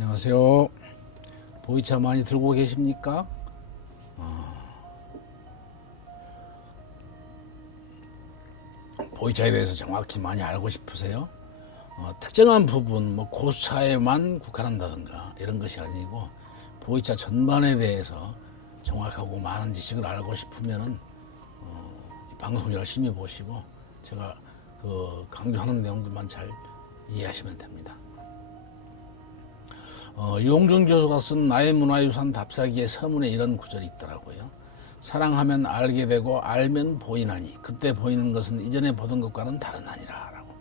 안녕하세요. 보이차 많이 들고 계십니까? 보이차에 대해서 정확히 많이 알고 싶으세요? 특정한 부분, 고수차에만 국한한다든가 이런 것이 아니고 보이차 전반에 대해서 정확하고 많은 지식을 알고 싶으면은 이 방송 열심히 보시고 제가 강조하는 내용들만 잘 이해하시면 됩니다. 유홍준 교수가 쓴 나의 문화유산 답사기의 서문에 이런 구절이 있더라고요. 사랑하면 알게 되고 알면 보이나니 그때 보이는 것은 이전에 보던 것과는 다르나니라 라고.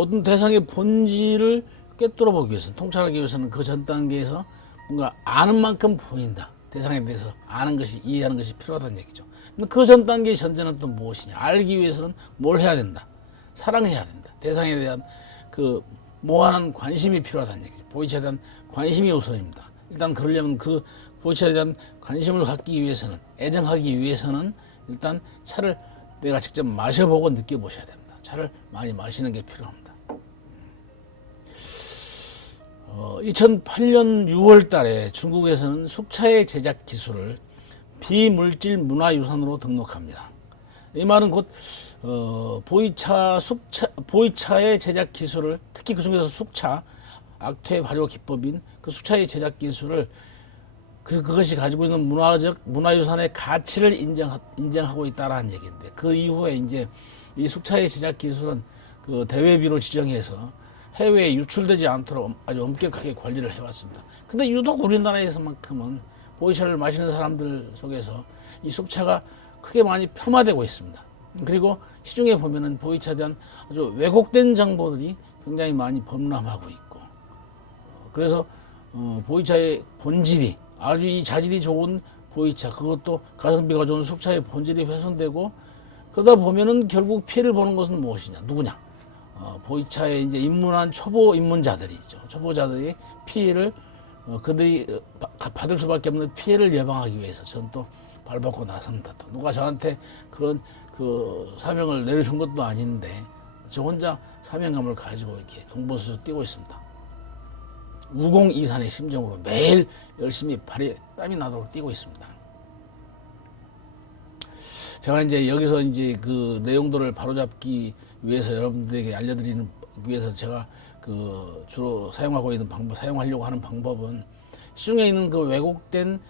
어떤 대상의 본질을 꿰뚫어 보기 위해서는, 통찰하기 위해서는 그 전 단계에서 뭔가 아는 만큼 보인다. 대상에 대해서 아는 것이, 이해하는 것이 필요하다는 얘기죠. 그 전 단계의 전제는 또 무엇이냐. 알기 위해서는 뭘 해야 된다. 사랑해야 된다. 대상에 대한 모아하는 관심이 필요하다는 얘기죠. 보이차에 대한 관심이 우선입니다. 일단 그러려면 그 보이차에 대한 관심을 갖기 위해서는, 애정하기 위해서는 일단 차를 내가 직접 마셔보고 느껴보셔야 됩니다. 차를 많이 마시는 게 필요합니다. 2008년 6월 달에 중국에서는 숙차의 제작 기술을 비물질 문화유산으로 등록합니다. 이 말은 곧 보이차의 제작 기술을, 특히 그 중에서 숙차, 악퇴 발효 기법인 그 숙차의 제작 기술을 그것이 가지고 있는 문화유산의 가치를 인정하고 있다라는 얘기인데, 그 이후에 이제 이 숙차의 제작 기술은 그 대외비로 지정해서 해외에 유출되지 않도록 아주 엄격하게 관리를 해왔습니다. 근데 유독 우리나라에서만큼은 보이차를 마시는 사람들 속에서 이 숙차가 크게 많이 폄하되고 있습니다. 그리고 시중에 보면은 보이차에 대한 아주 왜곡된 정보들이 굉장히 많이 범람하고 있고, 그래서 보이차의 본질이, 아주 이 자질이 좋은 보이차, 그것도 가성비가 좋은 숙차의 본질이 훼손되고, 그러다 보면은 결국 피해를 보는 것은 무엇이냐, 누구냐? 보이차에 이제 입문한 초보 입문자들이죠. 초보자들이 피해를 그들이 받을 수밖에 없는 피해를 예방하기 위해서 저는 또 발벗고 나섭니다. 또 누가 저한테 그런 사명을 내려준 것도 아닌데 저 혼자 사명감을 가지고 이렇게 동부서적 뛰고 있습니다. 우공이산의 심정으로 매일 열심히 발에 땀이 나도록 뛰고 있습니다. 제가 이제 여기서 이제 그 내용들을 바로잡기 위해서 여러분들에게 알려드리는 위해서 제가 주로 사용하고 있는 사용하려고 하는 방법은 시중에 있는 그 왜곡된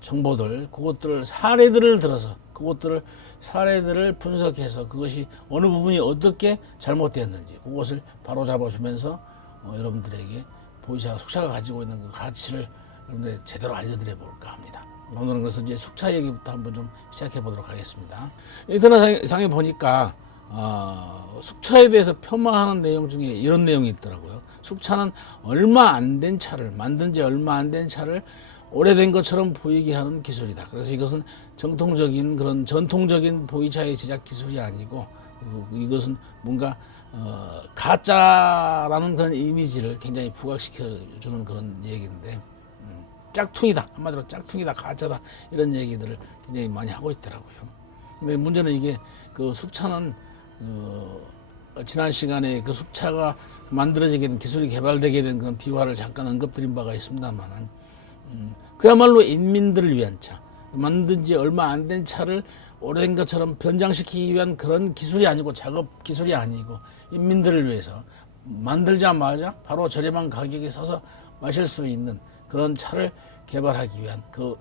정보들, 그것들을 사례들을 분석해서 그것이 어느 부분이 어떻게 잘못되었는지 그것을 바로 잡아주면서 여러분들에게 보이차, 숙차가 가지고 있는 그 가치를 여러분들 제대로 알려드려 볼까 합니다. 오늘은 그래서 이제 숙차 얘기부터 한번 좀 시작해 보도록 하겠습니다. 인터넷상에 보니까 숙차에 대해서 폄하하는 내용 중에 이런 내용이 있더라고요. 숙차는 얼마 안 된 차를, 만든 지 얼마 안 된 차를 오래된 것처럼 보이게 하는 기술이다. 그래서 이것은 전통적인 보이차의 제작 기술이 아니고 이것은 뭔가 가짜라는 그런 이미지를 굉장히 부각시켜주는 그런 얘기인데, 짝퉁이다, 한마디로 짝퉁이다, 가짜다, 이런 얘기들을 굉장히 많이 하고 있더라고요. 근데 문제는 이게 숙차는 지난 시간에 그 숙차가 만들어지게 된, 기술이 개발되게 된 그런 비화를 잠깐 언급드린 바가 있습니다만은, 그야말로 인민들을 위한 차, 만든 지 얼마 안 된 차를 오래된 것처럼 변장시키기 위한 그런 기술이 아니고, 작업 기술이 아니고, 인민들을 위해서 만들자마자 바로 저렴한 가격에 사서 마실 수 있는 그런 차를 개발하기 위한 그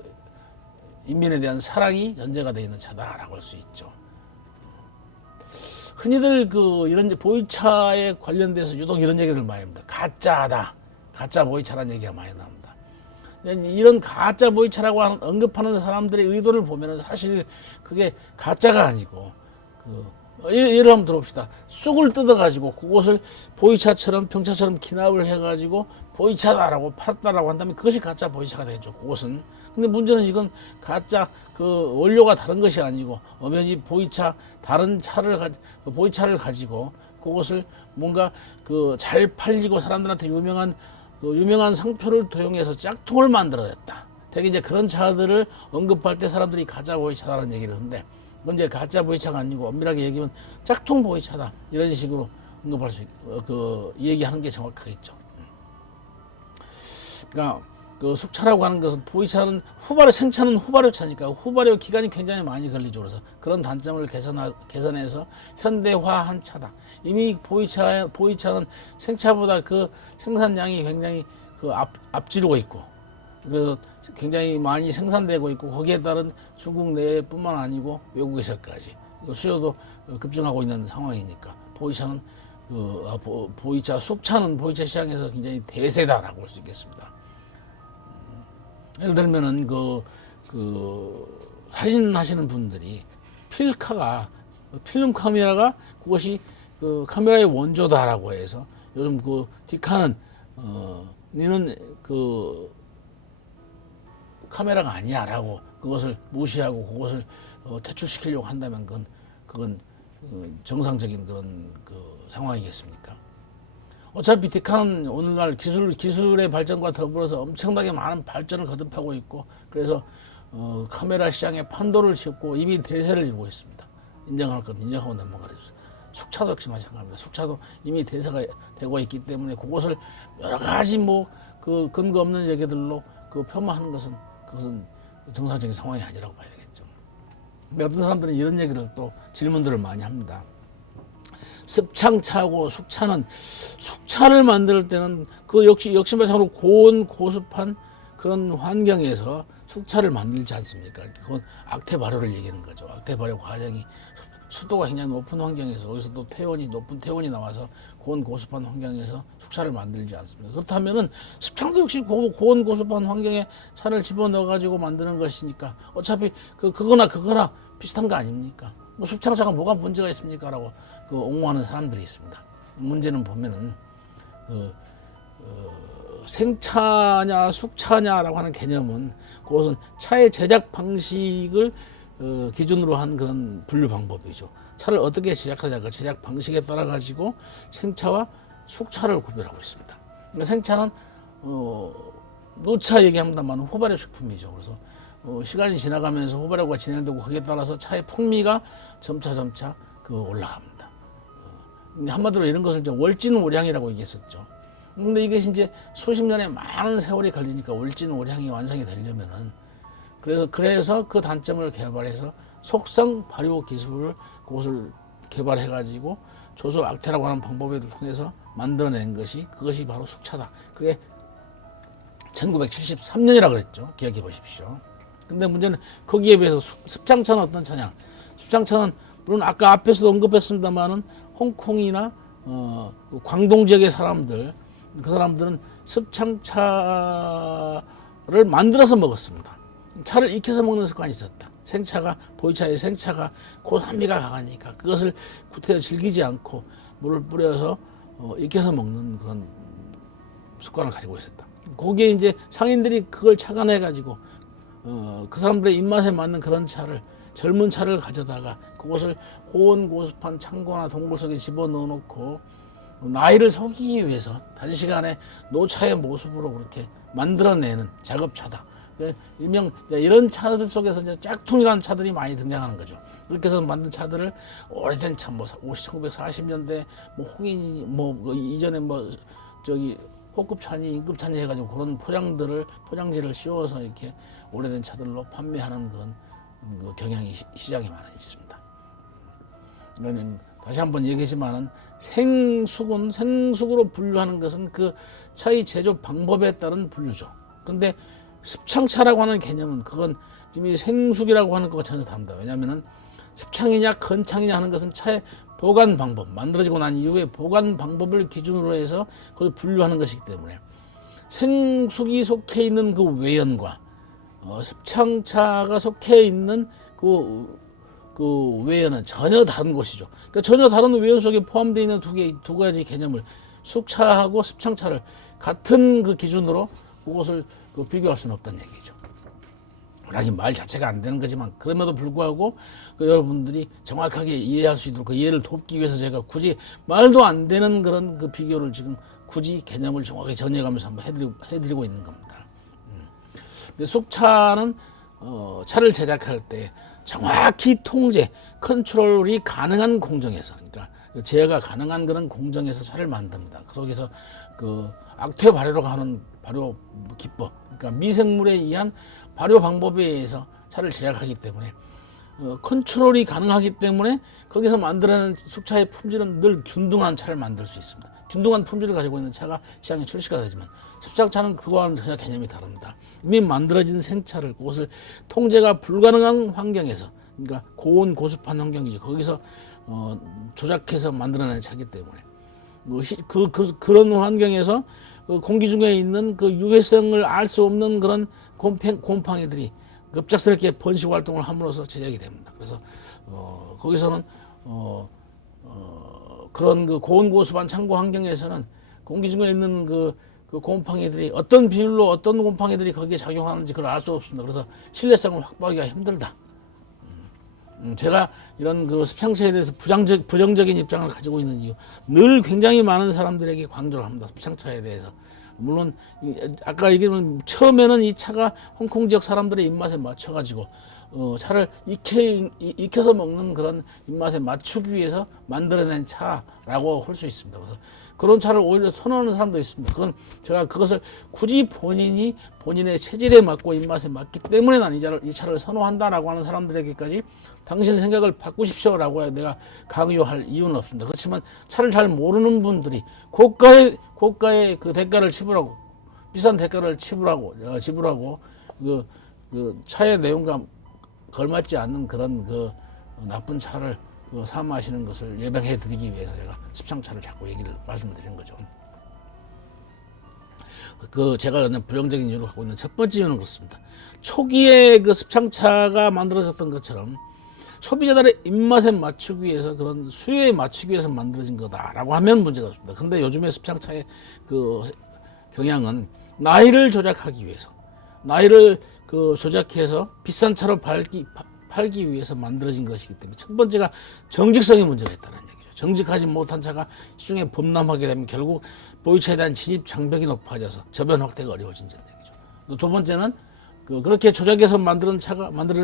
인민에 대한 사랑이 전제가 되어 있는 차다라고 할 수 있죠. 흔히들 이런 보이차에 관련돼서 유독 이런 얘기를 많이 합니다. 가짜다, 가짜 보이차라는 얘기가 많이 나옵니다. 이런 가짜 보이차라고 언급하는 사람들의 의도를 보면은 사실 그게 가짜가 아니고, 예를 한번 들어봅시다. 쑥을 뜯어가지고 그것을 보이차처럼, 병차처럼 기납을 해가지고 보이차다라고 팔았다라고 한다면 그것이 가짜 보이차가 되죠, 그것은. 근데 문제는 이건 가짜, 원료가 다른 것이 아니고 엄연히 다른 보이차를 가지고 그것을 뭔가 잘 팔리고 사람들한테 유명한 상표를 도용해서 짝퉁을 만들어냈다. 되게 이제 그런 차들을 언급할 때 사람들이 가짜 보이차라는 얘기를 하는데, 그건 이제 가짜 보이차가 아니고 엄밀하게 얘기하면 짝퉁 보이차다, 이런 식으로 언급할 수 얘기하는 게 정확하겠죠. 그러니까 그 숙차라고 하는 것은 보이차는 생차는 후발효차니까 후발효 기간이 굉장히 많이 걸리죠. 그래서 그런 단점을 개선해서 현대화한 차다. 이미 보이차는 생차보다 그 생산량이 굉장히 앞지르고 있고, 그래서 굉장히 많이 생산되고 있고, 거기에 따른 중국 내뿐만 아니고 외국에서까지 수요도 급증하고 있는 상황이니까 보이차는 숙차는 보이차 시장에서 굉장히 대세다라고 볼 수 있겠습니다. 예를 들면은 사진 하시는 분들이 필름 카메라가 그것이 카메라의 원조다라고 해서 요즘 디카는 니는 카메라가 아니야라고 그것을 무시하고 그것을 퇴출시키려고 한다면 그건 정상적인 그런 상황이겠습니까? 어차피 디카는 오늘날 기술의 발전과 더불어서 엄청나게 많은 발전을 거듭하고 있고, 그래서 카메라 시장에 판도를 씌웠고 이미 대세를 이루고 있습니다. 인정할 건 인정하고 넘어가야죠. 숙차도 역시 마찬가지입니다. 숙차도 이미 대세가 되고 있기 때문에 그것을 여러 가지 근거 없는 얘기들로 폄하하는 그것은 정상적인 상황이 아니라고 봐야 되겠죠. 근데 어떤 사람들은 이런 얘기를 또 질문들을 많이 합니다. 습창차하고 숙차를 만들 때는 역시 마찬가지로 고온고습한 그런 환경에서 숙차를 만들지 않습니까? 그건 악태 발효를 얘기하는 거죠. 악태 발효 과정이 습도가 굉장히 높은 환경에서, 거기서 또 높은 태원이 나와서 고온고습한 환경에서 숙차를 만들지 않습니다. 그렇다면은 습창도 역시 고온고습한 환경에 차를 집어넣어가지고 만드는 것이니까 어차피 그거나 비슷한 거 아닙니까? 습창차가 뭐가 문제가 있습니까? 라고 옹호하는 사람들이 있습니다. 문제는 보면은 생차냐 숙차냐라고 하는 개념은 그것은 차의 제작 방식을 기준으로 한 그런 분류 방법이죠. 차를 어떻게 제작하냐, 그 제작 방식에 따라 가지고 생차와 숙차를 구별하고 있습니다. 그러니까 생차는 누차 얘기합니다만 후발효 식품이죠. 그래서 시간이 지나가면서 후발효가 진행되고 거기에 따라서 차의 풍미가 점차 올라갑니다. 한마디로 이런 것을 이제 월진오량이라고 얘기했었죠. 근데 이것이 이제 수십 년의 많은 세월이 걸리니까 월진오량이 완성이 되려면은 그래서 그 단점을 개발해서 속성 발효 기술을 그것을 개발해가지고 조수 악태라고 하는 방법을 통해서 만들어낸 그것이 바로 숙차다. 그게 1973년이라 그랬죠. 기억해 보십시오. 근데 문제는 거기에 비해서 습창차는 어떤 차냐? 습창차는 물론 아까 앞에서도 언급했습니다만은 홍콩이나 광동 지역의 사람들은 습창차를 만들어서 먹었습니다. 차를 익혀서 먹는 습관이 있었다. 보이차의 생차가 고산미가 강하니까 그것을 구태여 즐기지 않고 물을 뿌려서 익혀서 먹는 그런 습관을 가지고 있었다. 거기에 이제 상인들이 그걸 착안해가지고 그 사람들의 입맛에 맞는 그런 젊은 차를 가져다가 그것을 고온고습한 창고나 동굴 속에 집어넣어 놓고 나이를 속이기 위해서 단시간에 노차의 모습으로 그렇게 만들어내는 작업차다. 일명 이런 차들 속에서 이제 짝퉁이라는 차들이 많이 등장하는 거죠. 그렇게 해서 만든 차들을 오래된 차, 1940년대 홍인이 이전에 호급차니 임급차니 해가지고 그런 포장지를 씌워서 이렇게 오래된 차들로 판매하는 그런 경향이 시장에 많이 있습니다. 그러면 다시 한번 얘기하지만은 생숙으로 분류하는 것은 그 차의 제조 방법에 따른 분류죠. 근데 습창차라고 하는 개념은 그건 이미 생숙이라고 하는 것과 전혀 다릅니다. 왜냐하면은 습창이냐 건창이냐 하는 것은 차의 보관 방법, 만들어지고 난 이후에 보관 방법을 기준으로 해서 그걸 분류하는 것이기 때문에 생숙이 속해 있는 그 외연과 습창차가 속해 있는 그 외연은 전혀 다른 것이죠. 그러니까 전혀 다른 외연 속에 포함되어 있는 두 가지 개념을 숙차하고 습창차를 같은 그 기준으로 그것을 비교할 수는 없다는 얘기죠. 하긴 말 자체가 안 되는 거지만 그럼에도 불구하고 여러분들이 정확하게 이해할 수 있도록 그 이해를 돕기 위해서 제가 굳이 말도 안 되는 그런 그 비교를 지금 굳이 개념을 정확하게 정리해가면서 한번 해드리고 있는 겁니다. 근데 숙차는 차를 제작할 때 정확히 통제, 컨트롤이 가능한 공정에서, 그러니까 제어가 가능한 그런 공정에서 차를 만듭니다. 그 속에서 그 악퇴 발효로 가는 발효 기법, 그러니까 미생물에 의한 발효 방법에 의해서 차를 제작하기 때문에 컨트롤이 가능하기 때문에 거기서 만들어낸 숙차의 품질은 늘 균등한 차를 만들 수 있습니다. 균등한 품질을 가지고 있는 차가 시장에 출시가 되지만 습작차는 그거와는 전혀 개념이 다릅니다. 이미 만들어진 생차를 그것을 통제가 불가능한 환경에서, 그러니까 고온 고습한 환경이죠. 거기서 조작해서 만들어낸 차기 때문에 그런 환경에서 그 공기 중에 있는 그 유해성을 알 수 없는 그런 곰팡이들이 급작스럽게 번식 활동을 함으로써 제작이 됩니다. 그래서 거기서는 그런 그 고온고습한 창고 환경에서는 공기 중에 있는 그 곰팡이들이 어떤 비율로 어떤 곰팡이들이 거기에 작용하는지 그걸 알 수 없습니다. 그래서 신뢰성을 확보하기가 힘들다. 제가 이런 그 습창차에 대해서 부정적인 입장을 가지고 있는 이유, 늘 굉장히 많은 사람들에게 강조를 합니다. 습창차에 대해서. 물론 아까 얘기했지만 처음에는 이 차가 홍콩 지역 사람들의 입맛에 맞춰가지고 차를 익혀서 먹는 그런 입맛에 맞추기 위해서 만들어낸 차라고 할 수 있습니다. 그래서 그런 차를 오히려 선호하는 사람도 있습니다. 그건 제가 그것을 굳이 본인의 체질에 맞고 입맛에 맞기 때문에 난 이 차를 선호한다라고 하는 사람들에게까지 당신 생각을 바꾸십시오라고 내가 강요할 이유는 없습니다. 그렇지만 차를 잘 모르는 분들이 고가의 그 대가를 지불하고 비싼 대가를 지불하고 그 차의 내용과 걸맞지 않는 그런 그 나쁜 차를 사 마시는 것을 예방해 드리기 위해서 제가 습창차를 자꾸 말씀을 드린 거죠. 제가 그냥 부정적인 이유로 갖고 있는 첫 번째 이유는 그렇습니다. 초기에 그 습창차가 만들어졌던 것처럼 소비자들의 입맛에 맞추기 위해서, 그런 수요에 맞추기 위해서 만들어진 거다라고 하면 문제가 없습니다. 근데 요즘에 습창차의 그 경향은 나이를 조작하기 위해서, 나이를 조작해서 비싼 차로 팔기 위해서 만들어진 것이기 때문에 첫 번째가 정직성의 문제가 있다는 얘기죠. 정직하지 못한 차가 시중에 범람하게 되면 결국 보유차에 대한 진입 장벽이 높아져서 저변 확대가 어려워진다는 얘기죠. 또 두 번째는 그렇게 조작해서 만드는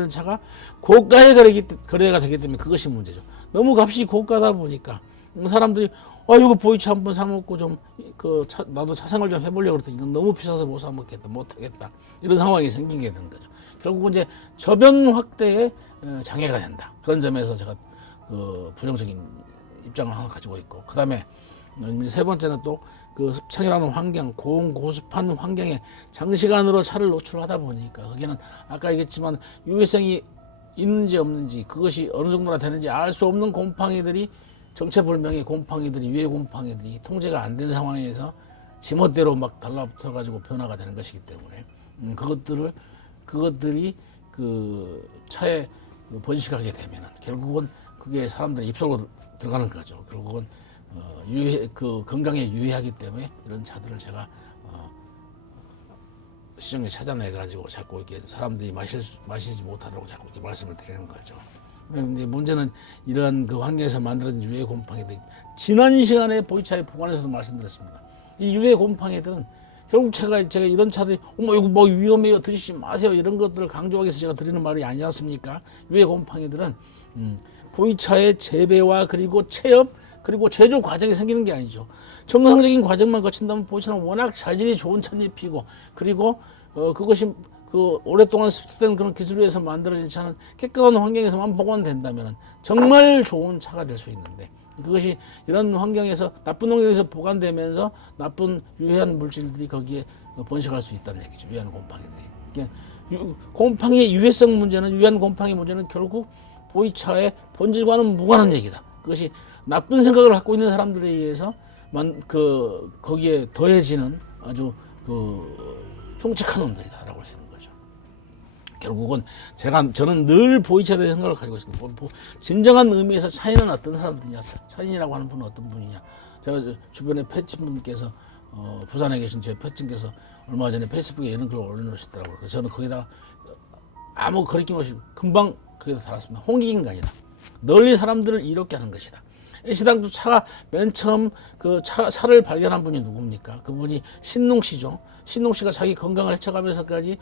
차가 고가에 거래가 되기 때문에 그것이 문제죠. 너무 값이 고가다 보니까 사람들이 이거 보이차 한번 사 먹고 좀 나도 차 생활 좀 해보려고 그랬더니 이건 너무 비싸서 못 사 먹겠다, 못 하겠다, 이런 상황이 생기게 되는 거죠. 결국은 이제 저변 확대에 장애가 된다. 그런 점에서 제가 부정적인 입장을 하나 가지고 있고, 그 다음에 세 번째는 또 그 습창이라는 환경, 고온 고습한 환경에 장시간으로 차를 노출하다 보니까 거기는 아까 얘기했지만 유해성이 있는지 없는지, 그것이 어느 정도나 되는지 알 수 없는 곰팡이들이, 정체불명의 곰팡이들이, 유해 곰팡이들이 통제가 안 된 상황에서 지멋대로 막 달라붙어 가지고 변화가 되는 것이기 때문에 그것들이 그 차에 번식하게 되면은 결국은 그게 사람들의 입속으로 들어가는 거죠. 결국은 건강에 유해하기 때문에 이런 차들을 제가 시중에 찾아내 가지고 자꾸 이렇게 사람들이 마시지 못하도록 자꾸 이렇게 말씀을 드리는 거죠. 근데 문제는 이러한 그 환경에서 만들어진 유해 곰팡이들이, 지난 시간에 보이차에 보관해서도 말씀드렸습니다. 이 유해 곰팡이들은 결국 제가 이런 차들이 이거 뭐 위험해요, 드시지 마세요, 이런 것들을 강조하기 위해서 제가 드리는 말이 아니지 않습니까? 유해 곰팡이들은 보이차의 재배와 그리고 체험 그리고 제조 과정이 생기는 게 아니죠. 정상적인 과정만 거친다면 보이차는 워낙 자질이 좋은 찻잎이고, 그리고 그것이 오랫동안 습득된 그런 기술에 의해서 만들어진 차는 깨끗한 환경에서만 보관된다면 정말 좋은 차가 될 수 있는데, 그것이 이런 환경에서, 나쁜 환경에서 보관되면서 나쁜 유해한 물질들이 거기에 번식할 수 있다는 얘기죠. 유해한 곰팡이들이. 그러니까 곰팡이의 유해성 문제는, 유해한 곰팡이 문제는 결국 보이차의 본질과는 무관한 얘기다. 그것이 나쁜 생각을 갖고 있는 사람들에 의해서 거기에 더해지는 아주 흉측한 놈들이다라고 할 수 있는 거죠. 결국은 저는 늘 보이차에 대한 생각을 가지고 있습니다. 진정한 의미에서 차이는 어떤 사람들이냐, 차이라고 하는 분은 어떤 분이냐. 제가 주변에 패친분께서 부산에 계신 제 패친께서 얼마 전에 페이스북에 이런 글을 올려놓으시더라고요. 그래서 저는 거기다 아무 거리낌 없이 금방 거기다 달았습니다. 홍익인간이다. 널리 사람들을 이롭게 하는 것이다. 애시당초 차가 맨 처음 차를 발견한 분이 누굽니까? 그분이 신농 씨죠. 신농 씨가 자기 건강을 해쳐가면서까지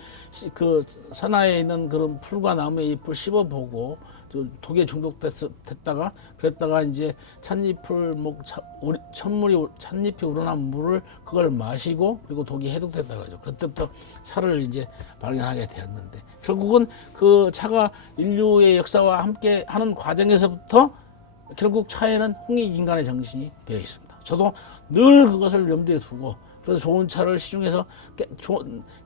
그 산하에 있는 그런 풀과 나무의 잎을 씹어보고 독에 중독됐다가 그랬다가 이제 찻잎이 우러난 물을 그걸 마시고 그리고 독이 해독됐다 그러죠. 그때부터 차를 이제 발견하게 되었는데 결국은 그 차가 인류의 역사와 함께 하는 과정에서부터 결국 차에는 홍익인간의 정신이 배어 있습니다. 저도 늘 그것을 염두에 두고 그래서 좋은 차를 시중에서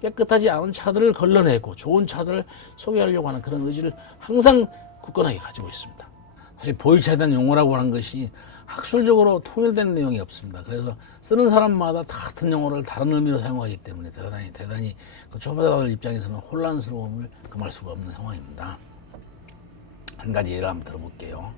깨끗하지 않은 차들을 걸러내고 좋은 차들을 소개하려고 하는 그런 의지를 항상 굳건하게 가지고 있습니다. 사실 보이차에 대한 용어라고 하는 것이 학술적으로 통일된 내용이 없습니다. 그래서 쓰는 사람마다 다 같은 용어를 다른 의미로 사용하기 때문에 대단히 그 초보자들 입장에서는 혼란스러움을 금할 수가 없는 상황입니다. 한 가지 예를 한번 들어볼게요.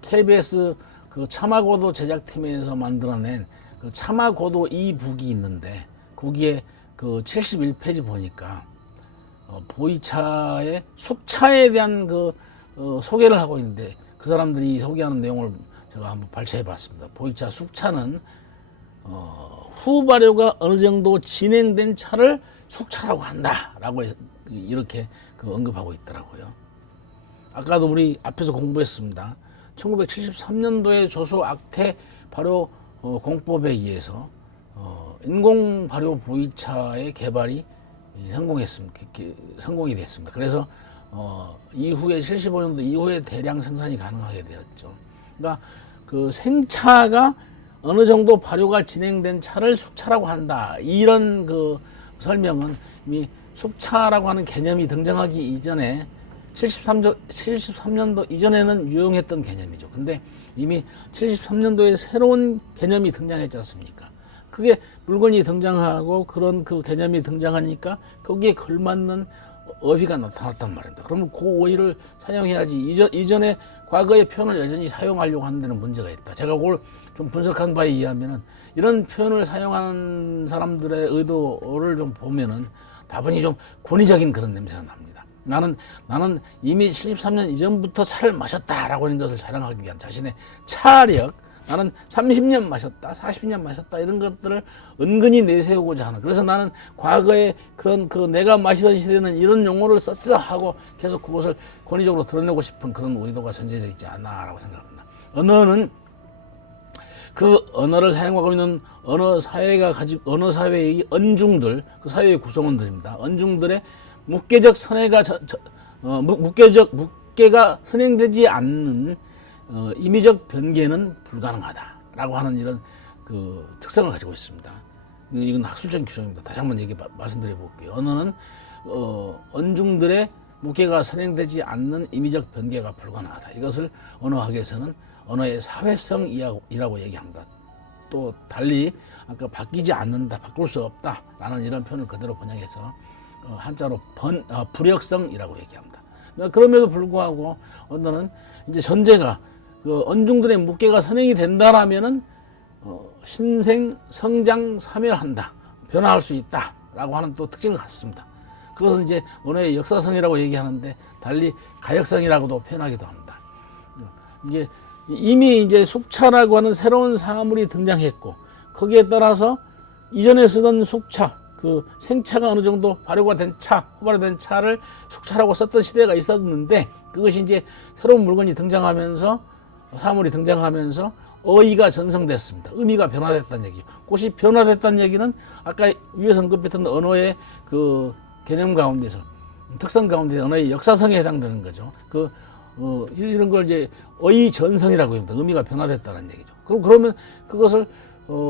KBS 그 차마고도 제작팀에서 만들어낸 그 차마고도 2북이 있는데 거기에 그 71페이지 보니까 보이차의 숙차에 대한 그 소개를 하고 있는데 그 사람들이 소개하는 내용을 제가 한번 발췌해 봤습니다. 보이차 숙차는 후 발효가 어느 정도 진행된 차를 숙차라고 한다라고 이렇게 그 언급하고 있더라고요. 아까도 우리 앞에서 공부했습니다. 1973년도에 조수 악태 발효 공법에 의해서 인공 발효 보이차의 개발이 성공이 됐습니다. 그래서 이후에 75년도 이후에 대량 생산이 가능하게 되었죠. 그러니까 그 생차가 어느 정도 발효가 진행된 차를 숙차라고 한다. 이런 그 설명은 이미 숙차라고 하는 개념이 등장하기 이전에 73년도 이전에는 유용했던 개념이죠. 근데 이미 73년도에 새로운 개념이 등장했지 않습니까? 그게 물건이 등장하고 그런 그 개념이 등장하니까 거기에 걸맞는 어휘가 나타났단 말입니다. 그러면 그 어휘를 사용해야지 이전에 과거의 표현을 여전히 사용하려고 하는 데는 문제가 있다. 제가 그걸 좀 분석한 바에 의하면은 이런 표현을 사용하는 사람들의 의도를 좀 보면은 다분히 좀 권위적인 그런 냄새가 납니다. 나는 이미 73년 이전부터 차를 마셨다라고 하는 것을 자랑하기 위한 자신의 차력, 나는 30년 마셨다, 40년 마셨다 이런 것들을 은근히 내세우고자 하는. 그래서 나는 과거에 그런 그 내가 마시던 시대는 이런 용어를 썼어 하고 계속 그것을 권위적으로 드러내고 싶은 그런 의도가 전제되어 있지 않나라고 생각합니다. 언어는 그 언어를 사용하고 있는 언어 사회의 언중들, 그 사회의 구성원들입니다. 언중들의 무게적 선회가 무게가 선행되지 않는 임의적 변개는 불가능하다라고 하는 이런 그 특성을 가지고 있습니다. 이건 학술적인 규정입니다. 다시 한번 말씀드려 볼게요. 언어는 언중들의 무게가 선행되지 않는 임의적 변개가 불가능하다. 이것을 언어학에서는 언어의 사회성이라고 얘기합니다. 또 달리 아까 바뀌지 않는다, 바꿀 수 없다라는 이런 표현을 그대로 번역해서 한자로 불역성이라고 얘기합니다. 그럼에도 불구하고 언어는 이제 전제가 그 언중들의 무게가 선행이 된다라면은 신생, 성장, 사멸한다, 변화할 수 있다라고 하는 또 특징을 갖습니다. 그것은 이제 언어의 역사성이라고 얘기하는데 달리 가역성이라고도 표현하기도 합니다. 이게 이미 이제 숙차라고 하는 새로운 사물이 등장했고 거기에 따라서 이전에 쓰던 숙차, 그 생차가 어느 정도 발효가 된 차, 후발효된 차를 숙차라고 썼던 시대가 있었는데 그것이 이제 새로운 물건이 등장하면서 사물이 등장하면서 어휘가 전성됐습니다. 의미가 변화됐다는 얘기죠. 그것이 변화됐다는 얘기는 아까 위에서 언급했던 언어의 그 개념 가운데서 특성 가운데 언어의 역사성에 해당되는 거죠. 이런 걸 이제 어휘 전성이라고 합니다. 의미가 변화됐다는 얘기죠. 그러면 그것을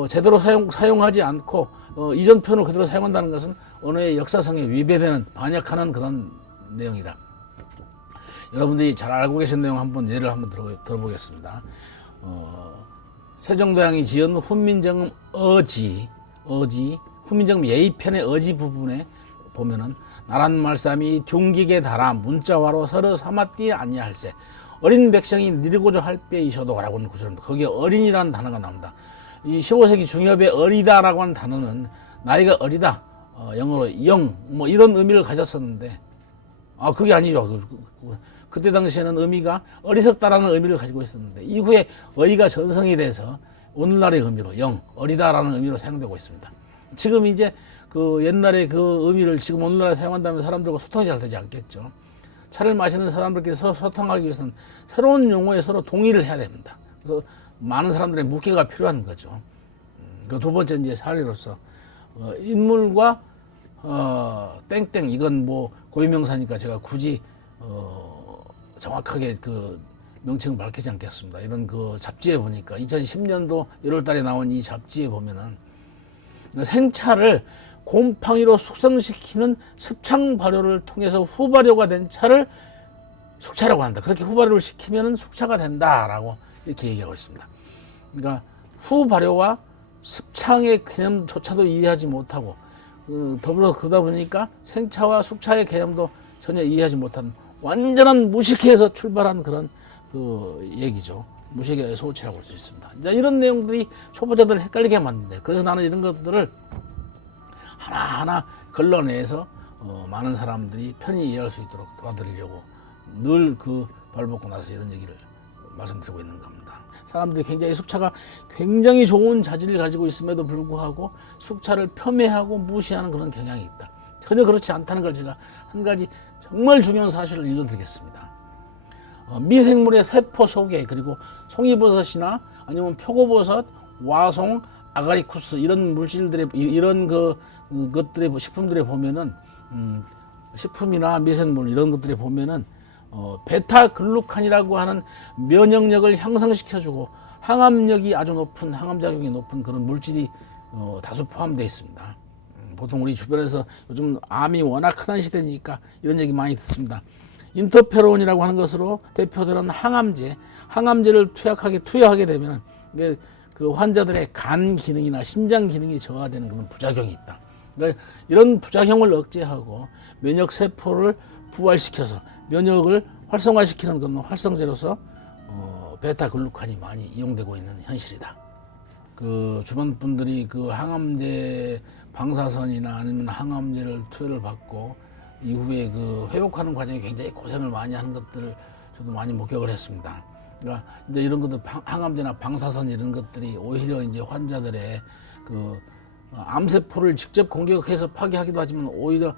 제대로 사용하지 않고 이전 표현을 그대로 사용한다는 것은 언어의 역사성에 위배되는 반역하는 그런 내용이다. 여러분들이 잘 알고 계신 내용 예를 한번 들어보겠습니다. 세종대왕이 지은 훈민정음 훈민정음 예의편의 어지 부분에 보면은 나란 말씀이 흉기게 달아 문자화로 서로 삼았디 아니할세 어린 백성이 니르고자 할 빼이셔도 라고 하는 구절입니다. 거기에 어린이라는 단어가 나옵니다. 이 15세기 중엽에 어리다라고 하는 단어는 나이가 어리다, 영어로 young 뭐 이런 의미를 가졌었는데 그게 아니죠. 그때 당시에는 의미가 어리석다라는 의미를 가지고 있었는데 이후에 어휘가 전성이 돼서 오늘날의 의미로 어리다라는 의미로 사용되고 있습니다. 지금 이제 그 옛날에 그 의미를 지금 오늘날에 사용한다면 사람들과 소통이 잘 되지 않겠죠. 차를 마시는 사람들끼리 서로 소통하기 위해서는 새로운 용어에 서로 동의를 해야 됩니다. 그래서 많은 사람들의 묵계가 필요한 거죠. 그 두 번째 이제 사례로서 인물과 땡땡 이건 뭐 고유명사니까 제가 굳이 정확하게 그 명칭을 밝히지 않겠습니다. 이런 그 잡지에 보니까 2010년도 1월 달에 나온 이 잡지에 보면은 생차를 곰팡이로 숙성시키는 습창 발효를 통해서 후발효가 된 차를 숙차라고 한다. 그렇게 후발효를 시키면은 숙차가 된다라고 이렇게 얘기하고 있습니다. 그러니까 후발효와 습창의 개념조차도 이해하지 못하고 더불어 그러다 보니까 생차와 숙차의 개념도 전혀 이해하지 못한 완전한 무식해에서 출발한 그런 그 얘기죠. 무식의 소치라고 볼 수 있습니다. 이제 이런 내용들이 초보자들을 헷갈리게 만든대. 그래서 나는 이런 것들을 하나하나 걸러내서 많은 사람들이 편히 이해할 수 있도록 도와드리려고 늘 그 발벗고 나서 이런 얘기를 말씀드리고 있는 겁니다. 사람들이 굉장히 숙차가 굉장히 좋은 자질을 가지고 있음에도 불구하고 숙차를 폄훼하고 무시하는 그런 경향이 있다. 전혀 그렇지 않다는 걸 제가 한 가지 정말 중요한 사실을 일러드리겠습니다. 미생물의 세포 속에 그리고 송이버섯이나 아니면 표고버섯, 와송, 아가리쿠스 이런 물질들의 이런 것들의 식품들에 보면은 식품이나 미생물 이런 것들에 보면은 베타글루칸이라고 하는 면역력을 향상시켜주고 항암력이 아주 높은 항암작용이 높은 그런 물질이 다수 포함되어 있습니다. 보통 우리 주변에서 요즘 암이 워낙 흔한 시대니까 이런 얘기 많이 듣습니다. 인터페론이라고 하는 것으로 대표되는 항암제를 투여하게 되면 그 환자들의 간 기능이나 신장 기능이 저하되는 그런 부작용이 있다. 그러니까 이런 부작용을 억제하고 면역 세포를 부활시켜서 면역을 활성화시키는 그런 활성제로서 베타글루칸이 많이 이용되고 있는 현실이다. 그 주변 분들이 그 항암제 방사선이나 아니면 항암제를 투여를 받고 이후에 그 회복하는 과정에 굉장히 고생을 많이 하는 것들을 저도 많이 목격을 했습니다. 그러니까 이제 이런 것들 항암제나 방사선 이런 것들이 오히려 이제 환자들의 그 암세포를 직접 공격해서 파괴하기도 하지만 오히려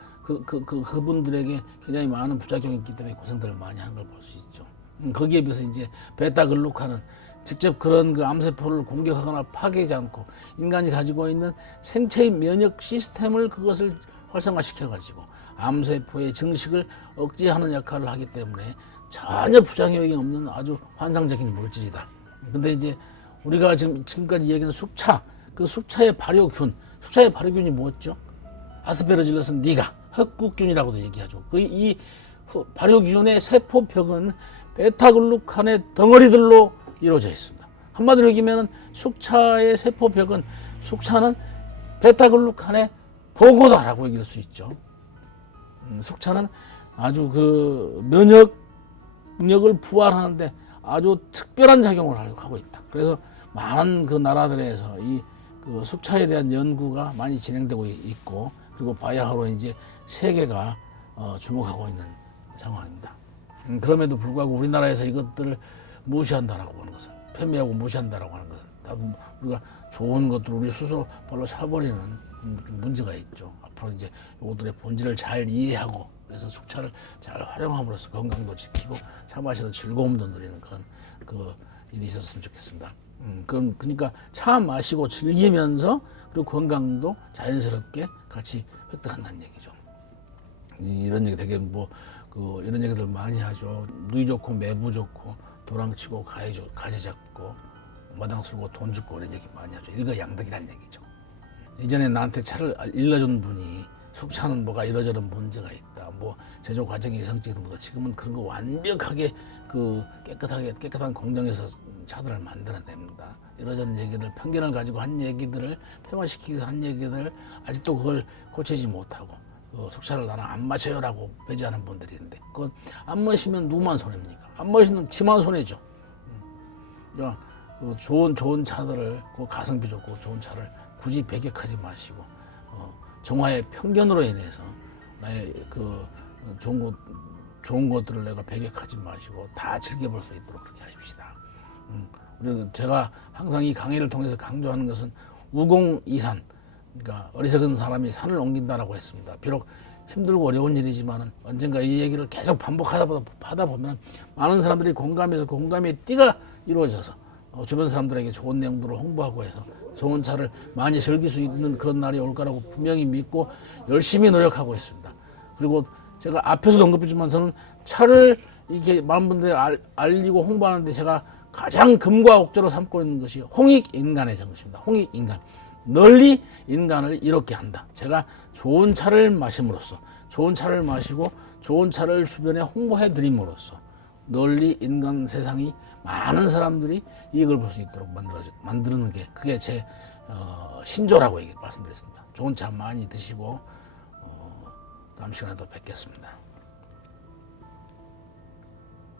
그분들에게 굉장히 많은 부작용이 있기 때문에 고생들을 많이 하는 걸 볼 수 있죠. 거기에 비해서 이제 베타글루칸은 직접 그런 그 암세포를 공격하거나 파괴하지 않고 인간이 가지고 있는 생체의 면역 시스템을 그것을 활성화시켜가지고 암세포의 증식을 억제하는 역할을 하기 때문에 전혀 부작용이 없는 아주 환상적인 물질이다. 근데 이제 우리가 지금까지 얘기한 숙차, 그 숙차의 발효균이 뭐였죠? 아스페러질러스 니가, 흑국균이라고도 얘기하죠. 이 발효균의 세포벽은 베타글루칸의 덩어리들로 이루어져 있습니다. 한마디로 얘기하면 숙차의 세포벽은 숙차는 베타글루칸의 보고다라고 얘기할 수 있죠. 숙차는 아주 그 면역력을 부활하는데 아주 특별한 작용을 하고 있다. 그래서 많은 그 나라들에서 이 그 숙차에 대한 연구가 많이 진행되고 있고 그리고 바야흐로 이제 세계가 주목하고 있는 상황입니다. 그럼에도 불구하고 우리나라에서 이것들을 무시한다라고 하는 것은 폄훼하고 무시한다라고 하는 것은 다 우리가 좋은 것들을 우리 스스로 발로 차버리는 문제가 있죠. 앞으로 이제 이것들의 본질을 잘 이해하고 그래서 숙차를 잘 활용함으로써 건강도 지키고 차 마시는 즐거움도 누리는 그런 그 일이 있었으면 좋겠습니다. 그러니까 차 마시고 즐기면서 그리고 건강도 자연스럽게 같이 획득한다는 얘기죠. 이런 얘기 되게 이런 얘기들 많이 하죠. 누이 좋고 매부 좋고 도랑치고 가지 잡고 마당 쓸고 돈 죽고 이런 얘기 많이 하죠. 일거양득이라는 얘기죠. 이전에 나한테 차를 일러준 분이 숙차는 뭐가 이러저런 문제가 있다. 뭐 제조 과정이 이상적이다. 지금은 그런 거 완벽하게 그 깨끗한 공정에서 차들을 만들어냅니다. 이러저런 얘기들, 편견을 가지고 한 얘기들을 폐화시키기 위해서 한 얘기들 아직도 그걸 고치지 못하고 숙차를 나는 안 마셔요라고 배제하는 분들이 있는데 그건 안 마시면 누구만 손해입니까? 안 마시면 지만 손해죠. 그러니까 좋은 차들을 가성비 좋고 좋은 차를 굳이 배격하지 마시고 정화의 편견으로 인해서 나의 그 좋은 것들을 내가 배격하지 마시고 다 즐겨볼 수 있도록 그렇게 하십시다. 그리고 제가 항상 이 강의를 통해서 강조하는 것은 우공이산, 그러니까 어리석은 사람이 산을 옮긴다라고 했습니다. 비록 힘들고 어려운 일이지만은 언젠가 이 얘기를 계속 반복하다 보면 많은 사람들이 공감해서 공감의 띠가 이루어져서 주변 사람들에게 좋은 내용들을 홍보하고 해서 좋은 차를 많이 즐길 수 있는 그런 날이 올 거라고 분명히 믿고 열심히 노력하고 있습니다. 그리고 제가 앞에서도 언급했지만 저는 차를 이렇게 많은 분들이 알리고 홍보하는데 제가 가장 금과 옥조로 삼고 있는 것이 홍익인간의 정신입니다. 홍익인간. 널리 인간을 이롭게 한다. 제가 좋은 차를 마심으로써, 좋은 차를 마시고 좋은 차를 주변에 홍보해 드림으로써 널리 인간 세상이 많은 사람들이 이익을 볼 수 있도록 만드는 게 그게 제 신조라고 말씀드렸습니다. 좋은 차 많이 드시고 다음 시간에 또 뵙겠습니다.